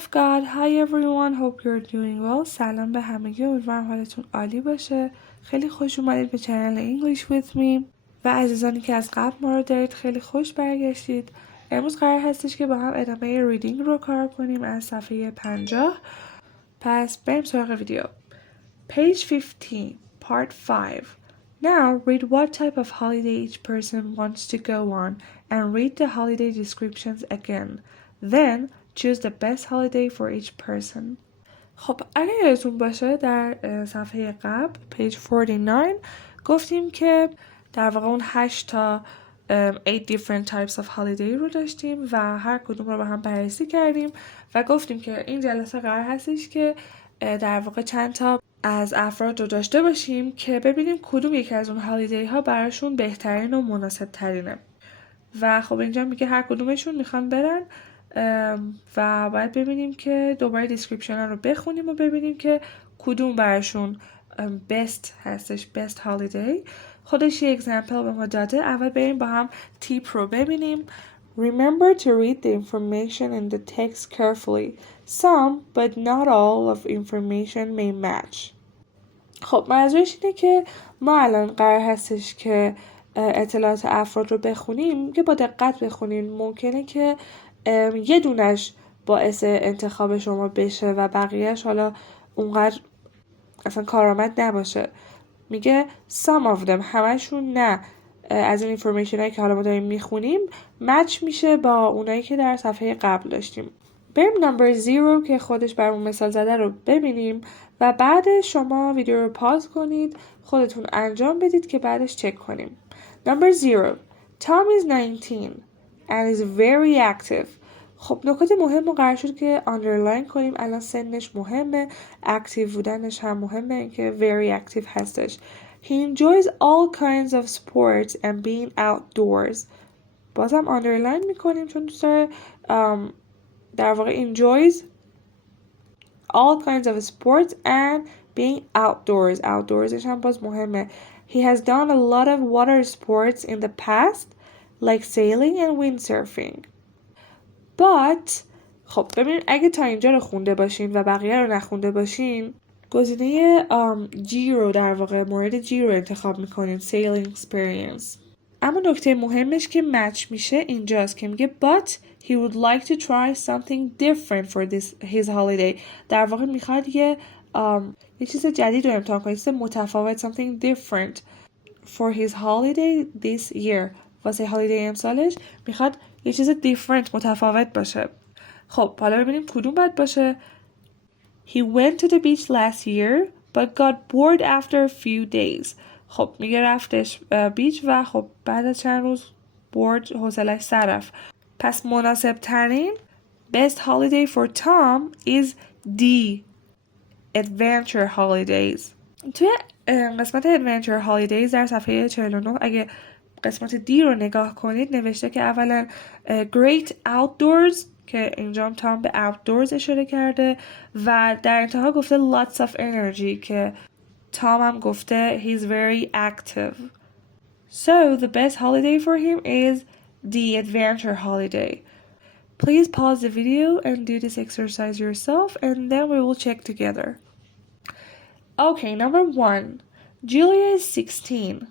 of God. Hi everyone. Hope you're doing well. سلام به همگی. امیدوارم حالتون عالی باشه. خیلی خوش اومدید به چنل English with me و عزیزانی که از قبل ما رو دارید خیلی خوش برگشتید. امروز قرار هستش که با هم ادامه ریدینگ رو کار کنیم از صفحه 50. پس بریم سراغ ویدیو. Page 15, part 5. Now read what type of holiday each person wants to go on and read the holiday descriptions again. Then choose the best holiday for each person. خب اگه یادتون باشه در صفحه قبل page 49 گفتیم که در واقع اون 8 تا 8 different types of holiday رو داشتیم و هر کدوم رو با هم بررسی کردیم و گفتیم که این جلسه قرار هستش که در واقع چند تا از افراد رو داشته باشیم که ببینیم کدوم یکی از اون هالیدی ها براشون بهترین و مناسب ترینه و خب اینجا میگه هر کدومشون میخوان برن و باید ببینیم که دوباره دیسکریپشن ها رو بخونیم و ببینیم که کدوم براشون بست هستش best holiday. خودش یه اگزمپل به ما داده. اول بریم با هم تیپ رو ببینیم. Remember to read the information in the text carefully. Some, but not all of information may match. خب منظورش اینه که ما الان قرار هستش که اطلاعات افراد رو بخونیم که با دقت بخونیم. ممکنه که یه دونش باعث انتخاب شما بشه و بقیهش حالا اونقدر اصلا کارآمد نباشه. میگه some of them، همشون نه. از این information هایی که حالا ما داریم میخونیم مچ میشه با اونایی که در صفحه قبل داشتیم. بریم نمبر 0 که خودش برامون مثال زده رو ببینیم و بعد شما ویدیو رو پاز کنید، خودتون انجام بدید که بعدش چک کنیم. نمبر 0. Tom is 19 and is very active. خب نکات مهم رو قرار شد که underline کنیم. الان سنش مهمه، active بودنش هم مهمه، اینکه very active هستش. He enjoys all kinds of sports and being outdoors. بازم underline میکنیم چون دوست داره در واقع enjoys all kinds of sports and being outdoors. Outdoorsش هم باز مهمه. He has done a lot of water sports in the past like sailing and windsurfing. But خب ببینید اگه تا اینجا رو خونده باشین و بقیه رو نخونده باشین گزینه G رو در واقع مورد G رو انتخاب میکنین sailing experience. اما نکته مهمش که مچ میشه اینجاست که میگه but he would like to try something different for his holiday. در واقع میخواد یه چیز جدید رو امتحان کنه، چیز متفاوت something different for his holiday this year. واسه هالیدی امسالش میخواد یه چیز different متفاوت باشه. خب حالا ببینیم کدوم باید باشه. He went to the beach last year but got bored after a few days. خب میگه رفتش بیچ و خب بعد از چند روز bored حوصله‌اش سر رفت. پس مناسب ترین best holiday for Tom is D, adventure holidays. توی قسمت adventure holidays در صفحه 49 اگه قسمت دی رو نگاه کنید نوشته که اولا great outdoors که اینجا تام به outdoors اشاره کرده و در انتها گفته lots of energy که تام هم گفته he's very active. So the best holiday for him is the adventure holiday. Please pause the video and do this exercise yourself and then we will check together. Okay, number 1. Julia is 16.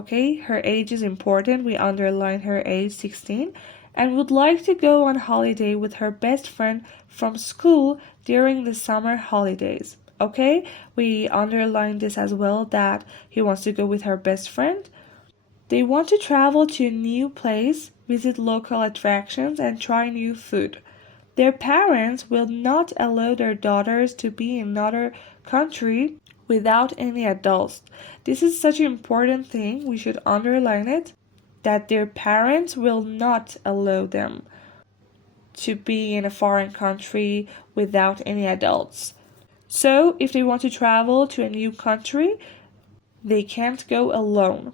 Okay, her age is important. We underline her age 16 and would like to go on holiday with her best friend from school during the summer holidays. Okay, we underline this as well that he wants to go with her best friend. They want to travel to a new place, visit local attractions and try new food. Their parents will not allow their daughters to be in another country without any adults. This is such an important thing. We should underline it, that their parents will not allow them to be in a foreign country without any adults. So if they want to travel to a new country, they can't go alone.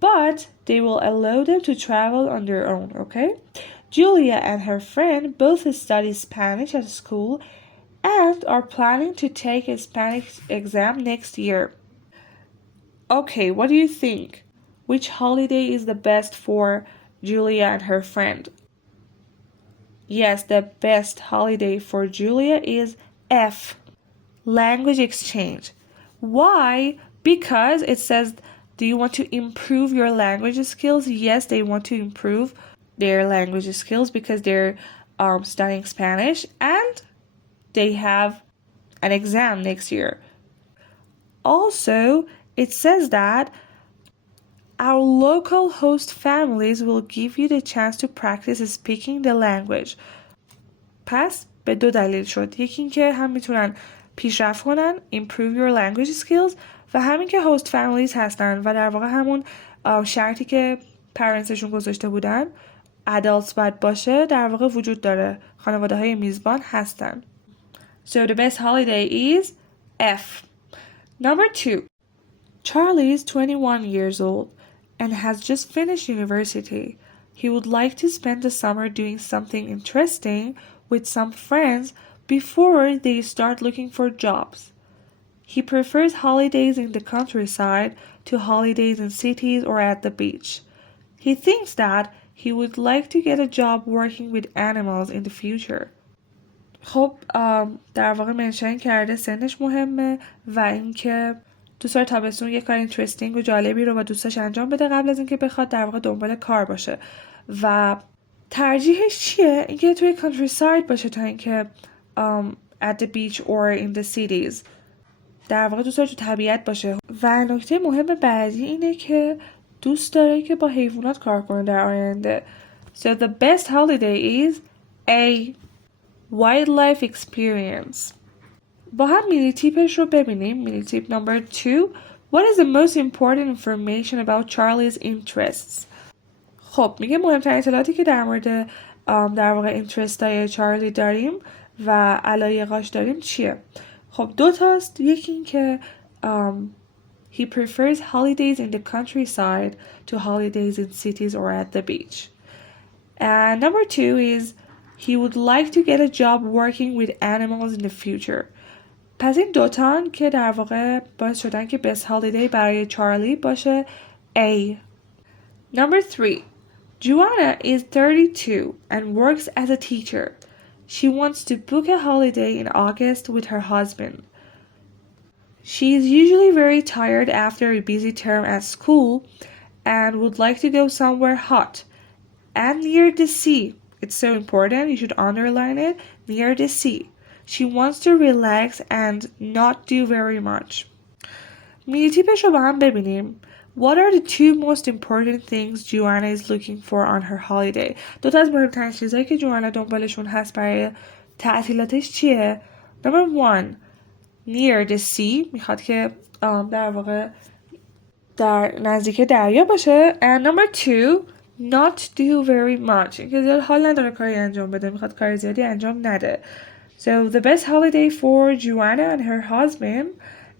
But they will allow them to travel on their own, okay? Julia and her friend both study Spanish at school and are planning to take a Spanish exam next year. Okay, what do you think? Which holiday is the best for Julia and her friend? Yes, the best holiday for Julia is F. Language exchange. Why? Because it says, do you want to improve your language skills? Yes, they want to improve their language skills because they're studying Spanish and they have an exam next year. Also, it says that our local host families will give you the chance to practice speaking the language. پس به دو دلیل شد. یکی این که هم میتونن پیشرفت کنن improve your language skills و همین که host families هستن و در واقع همون شرطی که parentsشون گذاشته بودن adults باید باشه در واقع وجود داره. خانواده های میزبان هستن. So the best holiday is F. Number 2. Charlie is 21 years old and has just finished university. He would like to spend the summer doing something interesting with some friends before they start looking for jobs. He prefers holidays in the countryside to holidays in cities or at the beach. He thinks that he would like to get a job working with animals in the future. خب در واقع منشن کرده سنش مهمه و اینکه دوست داره تابستون یه کار اینترستینگ و جالبی رو با دوستاش انجام بده قبل از اینکه بخواد در واقع دنبال کار باشه و ترجیحش چیه؟ اینکه توی countryside باشه تا اینکه at the beach or in the cities. در واقع دوست داره تو طبیعت باشه و نکته مهم بعدی اینه که دوست داره که با حیوانات کار کنه در آینده. So the best holiday is A. Wildlife experience. با هم مینی تیپش رو ببینیم. مینی تیپ number 2. What is the most important information about Charlie's interests? خب میگه مهمترین اطلاعاتی که در مورد در واقع اینترست های چارلی داریم و علایقاش داریم چیه؟ خب دو تاست. یکی این که he prefers holidays in the countryside to holidays in cities or at the beach. And number 2 is he would like to get a job working with animals in the future. پس این دوتان که در واقع باعث شدن که best holiday برای چارلی باشه A. Number 3. Joanna is 32 and works as a teacher. She wants to book a holiday in August with her husband. She is usually very tired after a busy term at school and would like to go somewhere hot and near the sea. It's so important, you should underline it, near the sea. She wants to relax and not do very much. مینی تیپش رو با هم ببینیم. What are the 2 most important things Joanna is looking for on her holiday? دوتا از مهمترین چیزهایی که جوانا دنبالشون هست برای تعطیلاتش چیه؟ Number 1. Near the sea. میخواد که در واقع در نزدیک دریا باشه. And number 2. Not do very much. اینکه زیاد حال نداره کاری انجام بده. میخواد کار زیادی انجام نده. So the best holiday for Joanna and her husband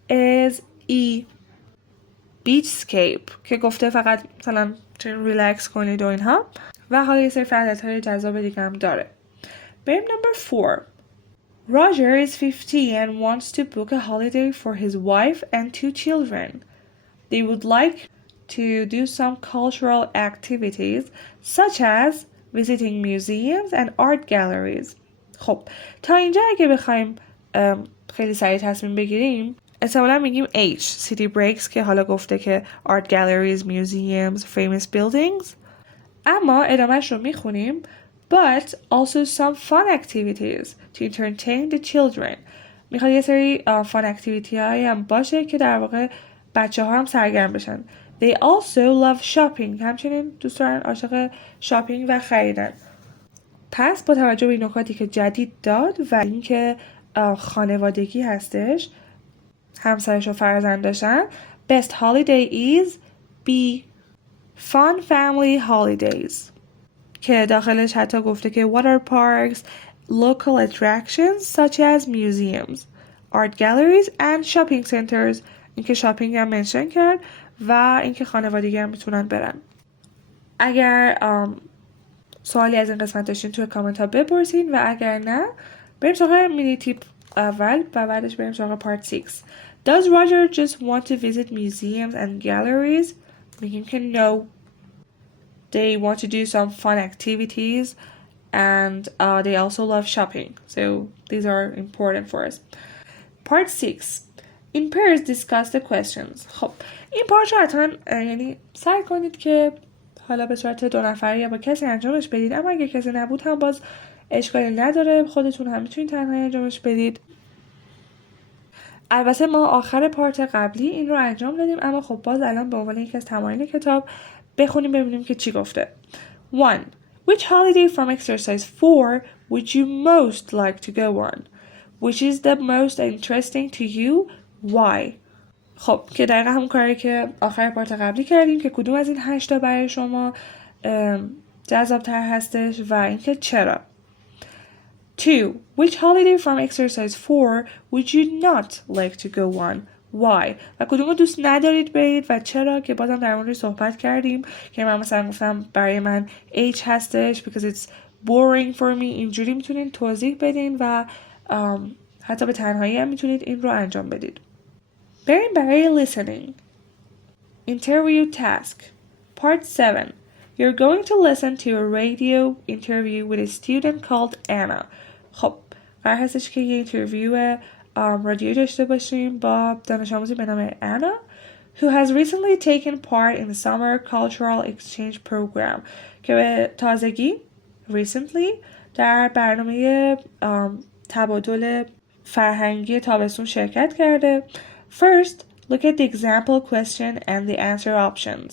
is E. Beachscape که گفته فقط مثلا ریلکس کنید و اینها و حالا یه سری فعالیت‌های جذاب دیگه هم داره. بریم number 4. Roger is 50 and wants to book a holiday for his wife and 2 children. They would like to do some cultural activities such as visiting museums and art galleries. خب تا اینجا اگه بخوایم خیلی سریع تصمیم بگیریم احتمالا میگیم H. City breaks که حالا گفته که art galleries, museums, famous buildings. اما ادامهش رو میخونیم but also some fun activities to entertain the children. میخواد یه سری fun activity هایی هم باشه که در واقع بچه ها هم سرگرم بشن. They also love shopping. همچنین دوست دارن عاشق شاپینگ و خریدن. پس با توجه به این نکاتی که جدید داد و اینکه خانوادگی هستش همسرش و فرزندشن best holiday is B. Fun family holidays که داخلش حتی گفته که water parks, local attractions such as museums, art galleries and shopping centers. اینکه شاپینگ هم منشن کرد و اینکه خانوادگی هم میتونن برن. اگر سوالی از این قسمت داشتین توی کامنت ها بپرسین و اگر نه بریم سراغ مینی تیپ اول و بعدش بریم سراغ پارت 6. Does Roger just want to visit museums and galleries? میگیم که no. They want to do some fun activities and they also love shopping. So these are important for us. Part 6. In pairs discuss the questions. خب این پارت رو حتما یعنی سعی کنید که حالا به صورت 2 نفره یا با کسی انجامش بدید، اما اگه کسی نبود هم باز اشکالی نداره، خودتون هم میتونید تنهایی انجامش بدید. البته ما آخر پارت قبلی این رو انجام دادیم، اما خب باز الان به عنوان یکی از تمارین کتاب بخونیم ببینیم که چی گفته. 1. Which holiday from exercise 4 would you most like to go on? Which is the most interesting to you? Why? خب که دقیقا همون کاری که آخر پارت قبلی کردیم که کدوم از این 8 تا برای شما جذاب‌تر هستش و اینکه چرا. 2. Which holiday from exercise 4 would you not like to go on? Why? و کدوم دوست ندارید برید و چرا، که بازم در موردش صحبت کردیم که من مثلا گفتم برای من H هستش because it's boring for me. اینجوری میتونید توضیح بدین و حتی به تنهایی هم میتونید این رو انجام بدید. بریم برای listening. Interview task. Part 7. You're going to listen to a radio interview with a student called Anna. خب قرار هستش که یه اینترویو رادیویی داشته باشیم با دانش آموزی به نام Anna who has recently taken part in the summer cultural exchange program که به تازگی recently در برنامه تبادل فرهنگی تابستون شرکت کرده. First, look at the example question and the answer options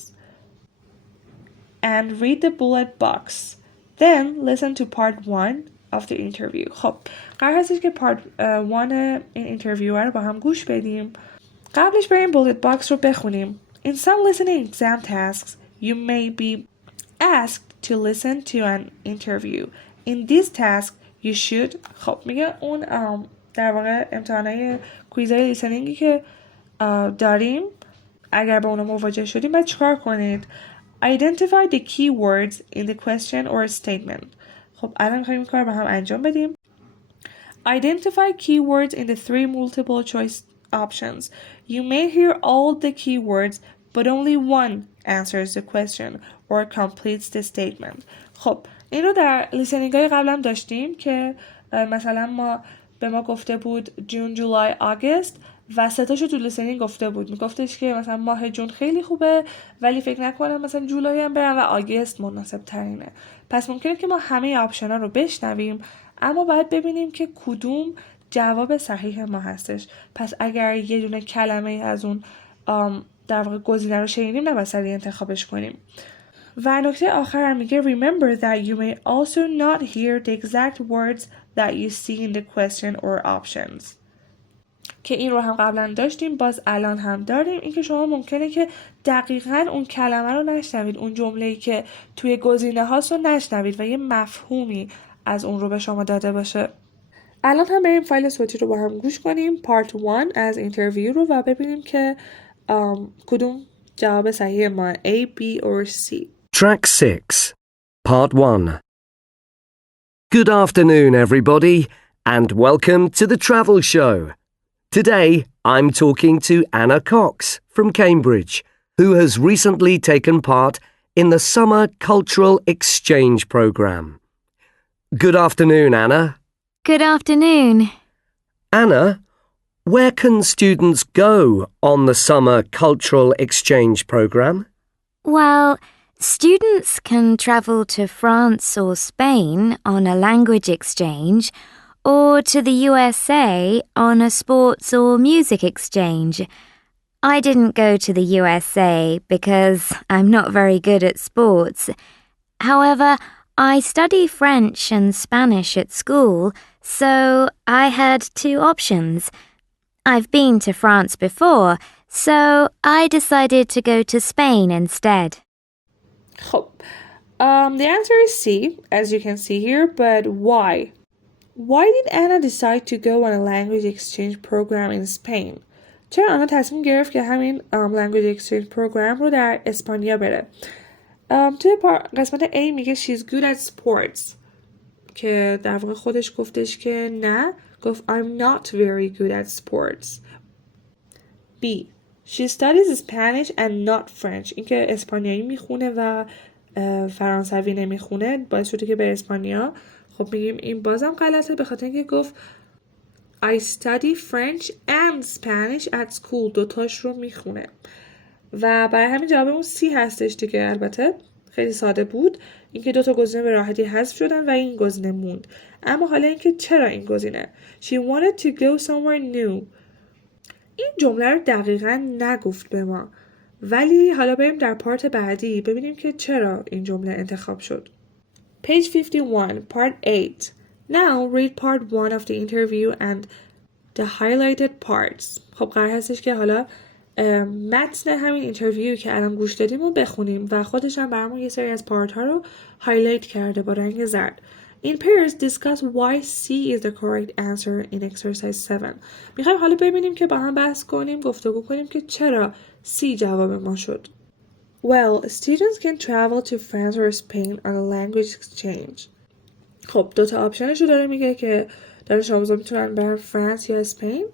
and read the bullet box. Then listen to part 1 of the interview. خب قرار هستش که part 1 این اینترویو رو با هم گوش بدیم. قبلش بریم bullet box رو بخونیم. In some listening exam tasks, you may be asked to listen to an interview. In this task, you should خب میگه اون در واقع امتحانای کویزای لیسنینگی که داریم اگر با اونو مواجه شدیم باید چیکار کنید؟ Identify the key words in the question or statement. خب الان میخوایم این کار با هم انجام بدیم. Identify keywords in the 3 multiple choice options. You may hear all the keywords but only one answers the question or completes the statement. خب این رو در لیسنینگ های قبلم داشتیم که مثلا به ما گفته بود جون، جولای، آگست و 3 تاشو تو لیسنینگ گفته بود. میگفتش که مثلا ماه جون خیلی خوبه ولی فکر نکنم مثلا جولای هم برم و آگست مناسب ترینه. پس ممکنه که ما همه آپشنا رو بشنویم اما باید ببینیم که کدوم جواب صحیح ما هستش. پس اگر یه دونه کلمه از اون در واقع گزینه رو شنیدیم نباید سریع انتخابش کنیم. و نکته آخر میگه remember that you may also not hear the exact words that you see in the question or options. که این رو هم قبلا داشتیم باز الان هم داریم، اینکه شما ممکنه که دقیقاً اون کلمه رو نشنوید، اون جمله‌ای که توی گزینه هاست رو نشنوید و یه مفهومی از اون رو به شما داده باشه. الان هم بریم فایل صوتی رو با هم گوش کنیم part 1 از اینترویو رو و ببینیم که کدوم جواب صحیح ما A, B or C. Track 6, Part 1. Good afternoon, everybody, and welcome to the Travel Show. Today, I'm talking to Anna Cox from Cambridge, who has recently taken part in the Summer Cultural Exchange Programme. Good afternoon, Anna. Good afternoon. Anna, where can students go on the Summer Cultural Exchange Programme? Well, students can travel to France or Spain on a language exchange or to the USA on a sports or music exchange. I didn't go to the USA because I'm not very good at sports. However, I study French and Spanish at school, so I had 2 options. I've been to France before, so I decided to go to Spain instead. خب the answer is C, as you can see here, but why? Why did Anna decide to go on a language exchange program in Spain? چرا آنا تصمیم گرفت که همین language exchange program رو در اسپانیا بره؟ توی قسمت A میگه she's good at sports که در واقع خودش گفتش که نه، گفت I'm not very good at sports. B. She studies Spanish and not French. اینکه اسپانیایی میخونه و فرانسوی نمیخونه باعث شده که به اسپانیا. خب میگیم این بازم غلطه به خاطر اینکه گفت I study French and Spanish at school. دوتاش رو میخونه و برای همین جوابمون C هستش دیگه. البته خیلی ساده بود، اینکه دوتا گزینه به راحتی حذف شدن و این گزینه موند. اما حالا اینکه چرا این گزینه She wanted to go somewhere new. این جمله رو دقیقا نگفت به ما، ولی حالا بریم در پارت بعدی ببینیم که چرا این جمله انتخاب شد. Page 51, part 8. Now read part 1 of the interview and the highlighted parts. خب قرار هستش که حالا متن همین اینترویو که الان گوش دادیم رو بخونیم و خودش هم برامون یه سری از پارت ها رو هایلایت کرده با رنگ زرد. In pairs, discuss why C is the correct answer in exercise 7. میخوایم حالا ببینیم که با هم بحث کنیم، گفتگو کنیم که چرا C جواب ما شد. Well, students can travel to France or Spain on a language exchange. خب دوتا آپشنش رو داره میگه که دانش آموزا میتونن برن فرانس یا اسپین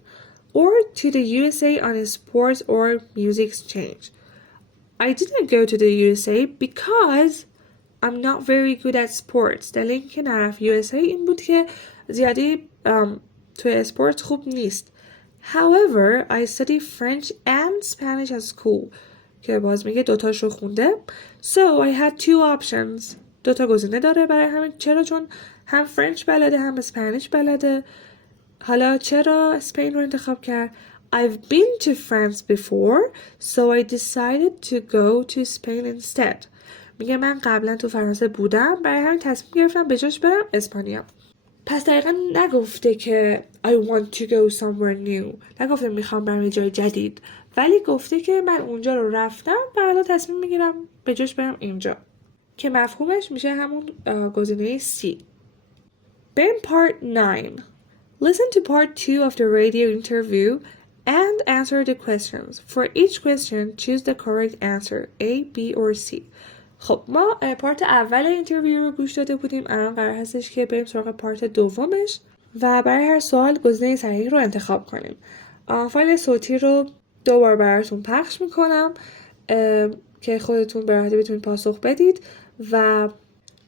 or to the USA on a sports or music exchange. I didn't go to the USA because I'm not very good at sports. دلیل که نرفت USA این بود که زیادی توی اسپورت خوب نیست. However, I study French and Spanish at school. که باز میگه دوتاش رو خونده. So I had two options. دوتا گزینه داره برای همین. چرا؟ چون هم فرنچ بلده هم اسپانیش بلده. حالا چرا اسپین رو انتخاب کرد؟ I've been to France before, so I decided to go to Spain instead. میگه من قبلا تو فرانسه بودم، برای همین تصمیم گرفتم به جاش برم اسپانیا. پس دقیقا نگفته که I want to go somewhere new. نگفته میخوام برم یه جای جدید، ولی گفته که من اونجا رو رفتم و حالا تصمیم میگیرم به جاش برم اینجا، که مفهومش میشه همون گزینه C. بریم part 9. Listen to part 2 of the radio interview and answer the questions. For each question, choose the correct answer A, B or C. خب ما پارت اول اینترویو رو گوش داده بودیم، الان قرار هستش که بریم سراغ پارت دومش و برای هر سوال گزینه صحیح رو انتخاب کنیم. فایل صوتی رو 2 بار براتون پخش میکنم که خودتون به راحتی بتونید پاسخ بدید و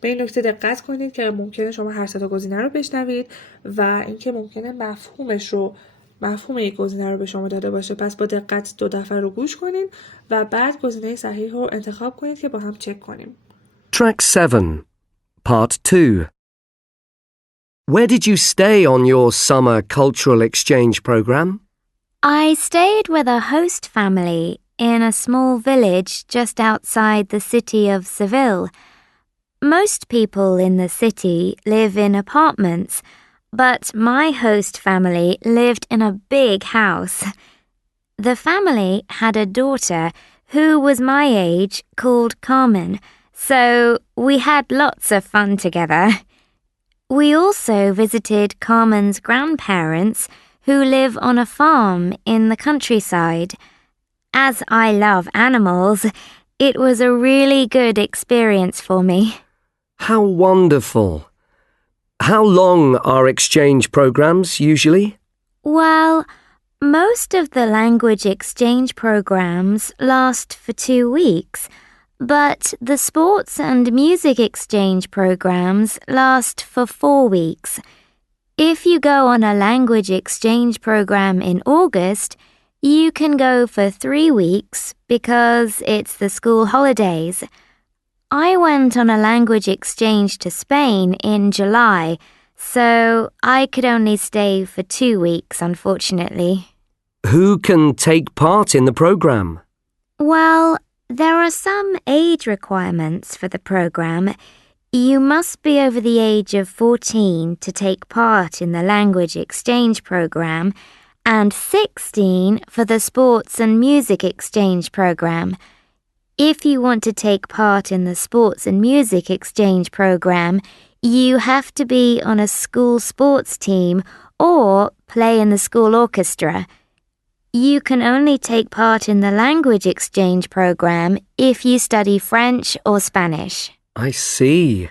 به این نکته دقت کنید که ممکنه شما هر سه تا گزینه رو بشنوید و اینکه ممکنه مفهوم یک گزینه رو به شما داده باشه. پس با دقت 2 دفعه رو گوش کنید و بعد گزینه صحیح رو انتخاب کنید که با هم چک کنیم. Track 7, Part 2. Where did you stay on your summer cultural exchange program? I stayed with a host family in a small village just outside the city of Seville. Most people in the city live in apartments, but my host family lived in a big house. The family had a daughter who was my age called Carmen, so we had lots of fun together. We also visited Carmen's grandparents who live on a farm in the countryside. As I love animals, it was a really good experience for me. How wonderful. How long are exchange programs usually? Well, most of the language exchange programs last for 2 weeks, but the sports and music exchange programs last for 4 weeks. If you go on a language exchange program in August, you can go for 3 weeks because it's the school holidays. I went on a language exchange to Spain in July, so I could only stay for 2 weeks, unfortunately. Who can take part in the program? Well, there are some age requirements for the program. You must be over the age of 14 to take part in the language exchange program, and 16 for the sports and music exchange program. If you want to take part in the sports and music exchange program, you have to be on a school sports team or play in the school orchestra. You can only take part in the language exchange program if you study French or Spanish. I see.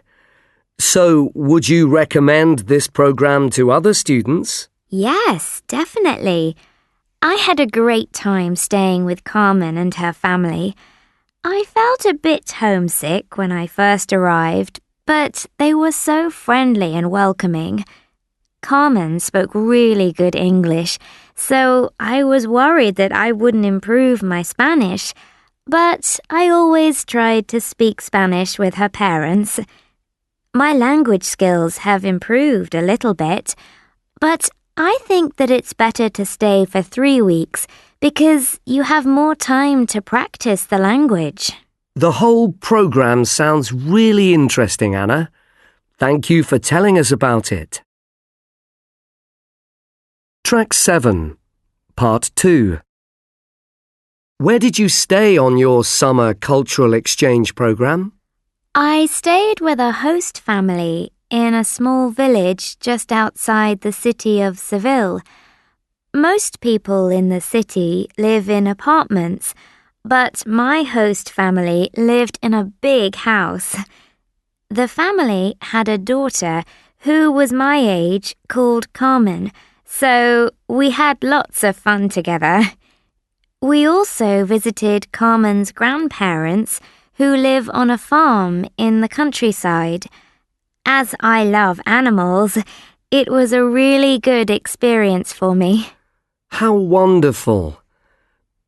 So, would you recommend this program to other students? Yes, definitely. I had a great time staying with Carmen and her family. I felt a bit homesick when I first arrived, but they were so friendly and welcoming. Carmen spoke really good English, so I was worried that I wouldn't improve my Spanish, but I always tried to speak Spanish with her parents. My language skills have improved a little bit, but I think that it's better to stay for 3 weeks because you have more time to practice the language. The whole program sounds really interesting, Anna. Thank you for telling us about it. Track 7, Part 2. Where did you stay on your summer cultural exchange program? I stayed with a host family in a small village just outside the city of Seville. Most people in the city live in apartments, but my host family lived in a big house. The family had a daughter who was my age called Carmen, so we had lots of fun together. We also visited Carmen's grandparents, who live on a farm in the countryside. As I love animals, it was a really good experience for me. How wonderful.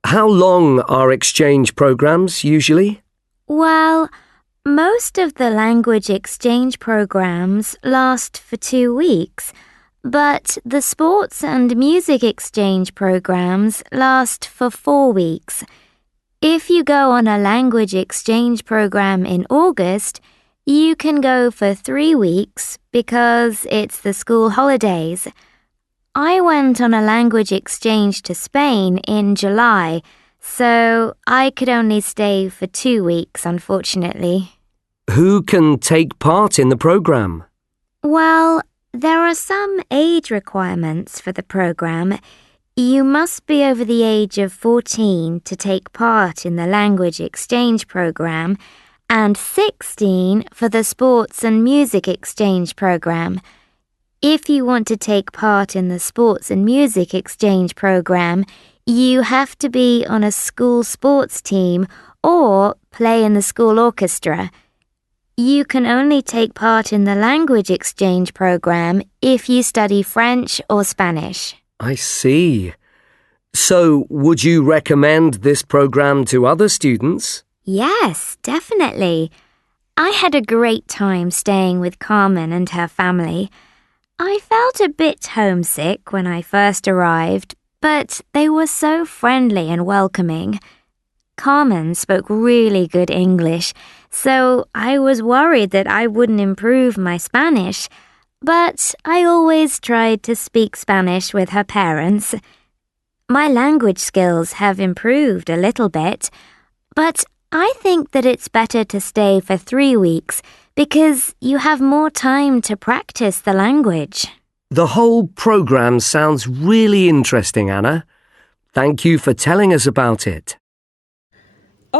How long are exchange programs usually? Well, most of the language exchange programs last for 2 weeks, but the sports and music exchange programs last for 4 weeks. If you go on a language exchange program in August, you can go for 3 weeks because it's the school holidays. I went on a language exchange to Spain in July, so I could only stay for 2 weeks, unfortunately. Who can take part in the program? Well, there are some age requirements for the program. You must be over the age of 14 to take part in the language exchange program and 16 for the sports and music exchange program. If you want to take part in the sports and music exchange program, you have to be on a school sports team or play in the school orchestra. You can only take part in the language exchange program if you study French or Spanish. I see. So, would you recommend this program to other students? Yes, definitely. I had a great time staying with Carmen and her family. I felt a bit homesick when I first arrived, but they were so friendly and welcoming. Carmen spoke really good English, so I was worried that I wouldn't improve my Spanish, but I always tried to speak Spanish with her parents. My language skills have improved a little bit, but I think that it's better to stay for 3 weeks because you have more time to practice the language. The whole program sounds really interesting, Anna. Thank you for telling us about it.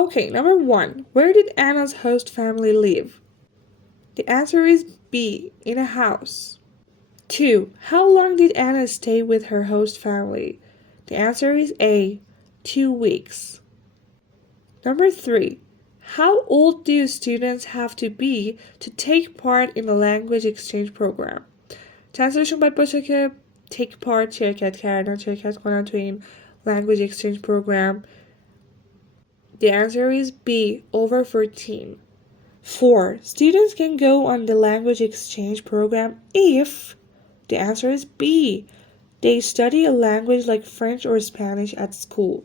Okay, number 1. Where did Anna's host family live? The answer is B, in a house. 2. How long did Anna stay with her host family? The answer is A, 2 weeks. Number 3. How old do students have to be to take part in the language exchange program? چند سالشون باید باشه که take part شرکت کنن تو این language exchange program? The answer is B, over 14. 4. Students can go on the language exchange program if... The answer is B, they study a language like French or Spanish at school.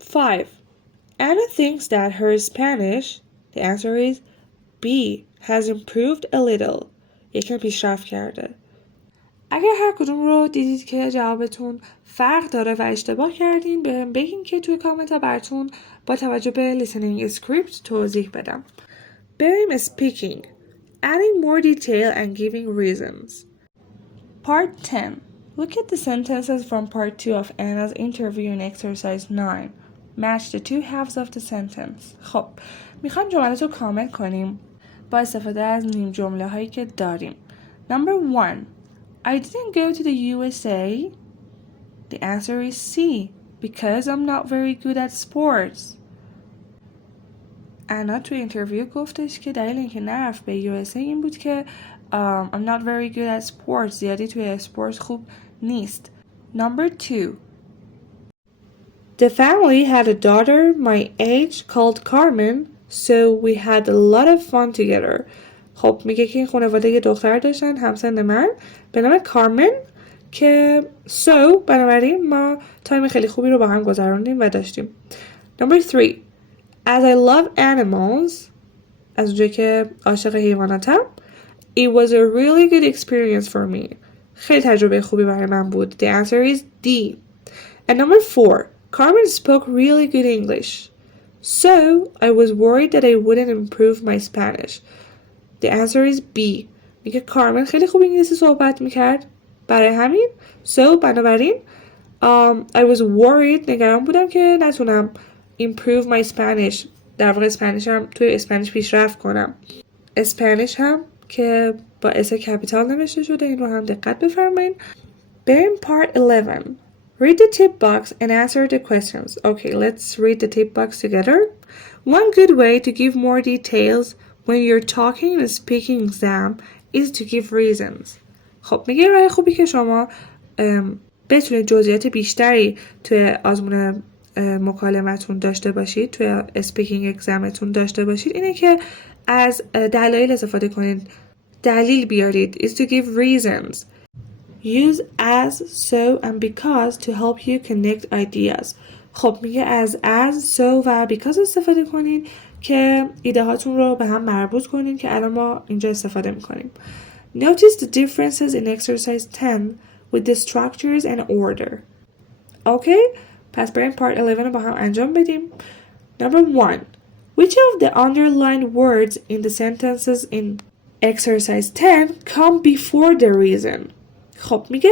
5. Anna thinks that her Spanish, the answer is B, has improved a little. یکم پیشرفت کرده. اگر هر کدوم رو دیدید که جوابتون فرق داره و اشتباه کردین بهم بگین که توی کامنت ها براتون با توجه به listening script توضیح بدم. بریم speaking. Adding more detail and giving reasons. Part 10. Look at the sentences from part 2 of Anna's interview in exercise 9. Match the two halves of the sentence. خب میخوایم جملات رو کامل کنیم با استفاده از نیم جمله هایی که داریم. Number 1. I didn't go to the USA. The answer is C, because I'm not very good at sports. انا توی اینترویو گفتش که دلیل اینکه نرفت به USA این بود که I'm not very good at sports. زیادی توی اسپورت خوب نیست. Number 2. The family had a daughter my age called Carmen, so we had a lot of fun together. خب میگه که این خانواده یه دختر داشتن همسن من به نام کارمن که بنابراین ما تایم خیلی خوبی رو با هم گذروندیم و داشتیم. Number 3. As I love animals, از اونجایی که عاشق حیواناتم, it was a really good experience for me. خیلی تجربه خوبی برای من بود. The answer is D. And number 4. Carmen spoke really good English. So, I was worried that I wouldn't improve my Spanish. The answer is B. میگه کارمن خیلی خوب انگلیسی صحبت میکرد. برای همین بنابراین I was worried نگران بودم که نتونم improve my Spanish. در واقع اسپانیش هم توی اسپانیش پیشرفت کنم. اسپانیش هم که با اس کپیتال نوشته شده این رو هم دقت بفرمایید. بریم part 11. Read the tip box and answer the questions. Okay, let's read the tip box together. One good way to give more details when you're talking in a speaking exam is to give reasons. خب میگه راه خوبی که شما بتونید جزئیات بیشتری توی آزمون مکالمتون داشته باشید، توی اسپیکینگ اگزمتون داشته باشید، اینه که از دلایل استفاده کنید. دلیل بیارید. is to give reasons. Use as, so and because to help you connect ideas. خب میگه as, so و because استفاده کنید که ایده هاتون رو به هم مربوط کنید که الان ما اینجا استفاده میکنیم. Notice the differences in exercise 10 with the structures and order. Okay? پس بریم part 11 رو با هم انجام بدیم. Number 1. Which of the underlined words in the sentences in exercise 10 come before the reason? خب میگه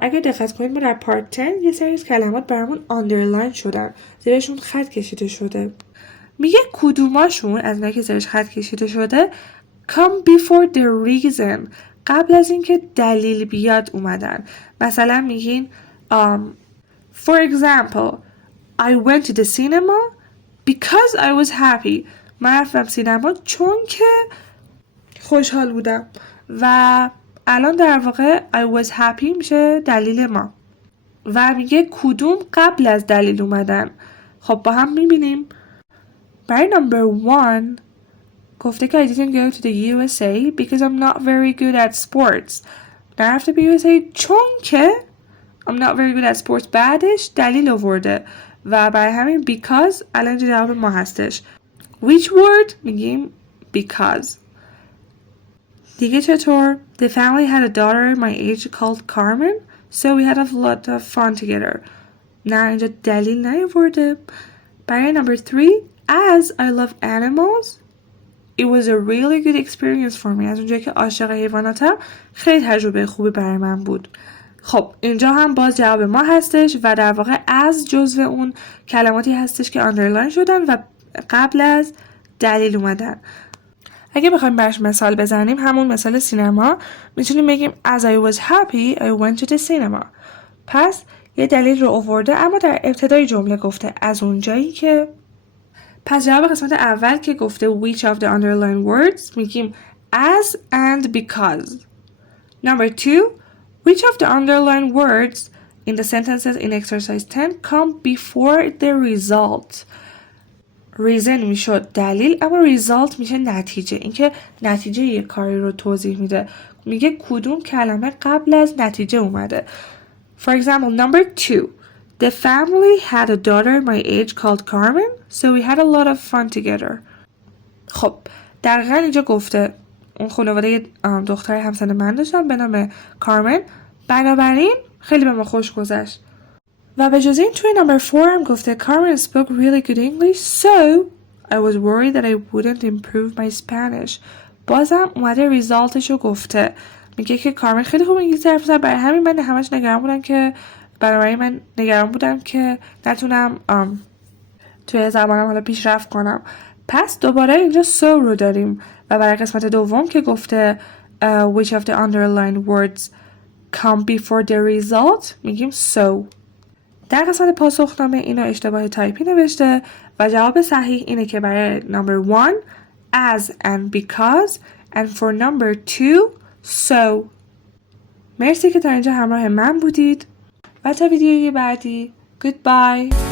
اگر دقت کنید ما در part 10 یه سری از کلمات برامون underline شدن، زیرشون خط کشیده شده. میگه کدوماشون از اینایی که زیرش خط کشیده شده come before the reason، قبل از اینکه دلیل بیاد اومدن. مثلا میگین for example I went to the cinema because I was happy. من رفتم سینما چون که خوشحال بودم. و الان در واقع I was happy میشه دلیل ما و میگه کدوم قبل از دلیل اومدن. خب با هم میبینیم. برای number 1 گفته که I didn't go to the USA because I'm not very good at sports. نرفته به USA چون که I'm not very good at sports. بعدش دلیل آورده و برای همین because الان اینجا جواب ما هستش. Which word؟ میگیم because. دیگه چطور؟ The family had a daughter my age called Carmen, so we had a lot of fun together. نه اینجا دلیل نیاورده. برای number 3 as I love animals, it was a really good experience for me. از اونجایی که عاشق حیواناتم خیلی تجربه خوبی برای من بود. خب اینجا هم باز جواب ما هستش و در واقع از جزو اون کلماتی هستش که underline شدن و قبل از دلیل اومدن. اگه بخوایم برش مثال بزنیم همون مثال سینما میتونیم بگیم as I was happy I went to the cinema. پس یه دلیل رو آورده اما در ابتدای جمله گفته از اونجایی که. پس جواب قسمت اول که گفته which of the underlined words میگیم as and because. Number 2. Which of the underlined words in the sentences in exercise 10 come before the result? reason میشد دلیل اما result میشه نتیجه. اینکه نتیجه یک کاری رو توضیح میده. میگه کدوم کلمه قبل از نتیجه اومده. For example, number 2. The family had a daughter my age called Carmen, so we had a lot of fun together. خب دقیقا اینجا گفته اون خانواده دختر همسن من داشتن به نام کارمن، بنابراین خیلی به ما خوش گذشت. و به جز این توی number 4 هم گفته Carmen spoke really good English, so I was worried that I wouldn't improve my Spanish. بازم اومده ریزالتشو گفته. میگه که کارمن خیلی خوب انگلیسی حرف زد، برای همین من همش نگران بودم که نتونم توی زبانم حالا پیشرفت کنم. پس دوباره اینجا so رو داریم و برای قسمت دوم که گفته which of the underlined words come before the result میگیم so. در قسمت پاسخنامه اینو اشتباه تایپی نوشته و جواب صحیح اینه که برای number 1 as and because and for number 2 so. مرسی که تا اینجا همراه من بودید و تا ویدیوی بعدی goodbye.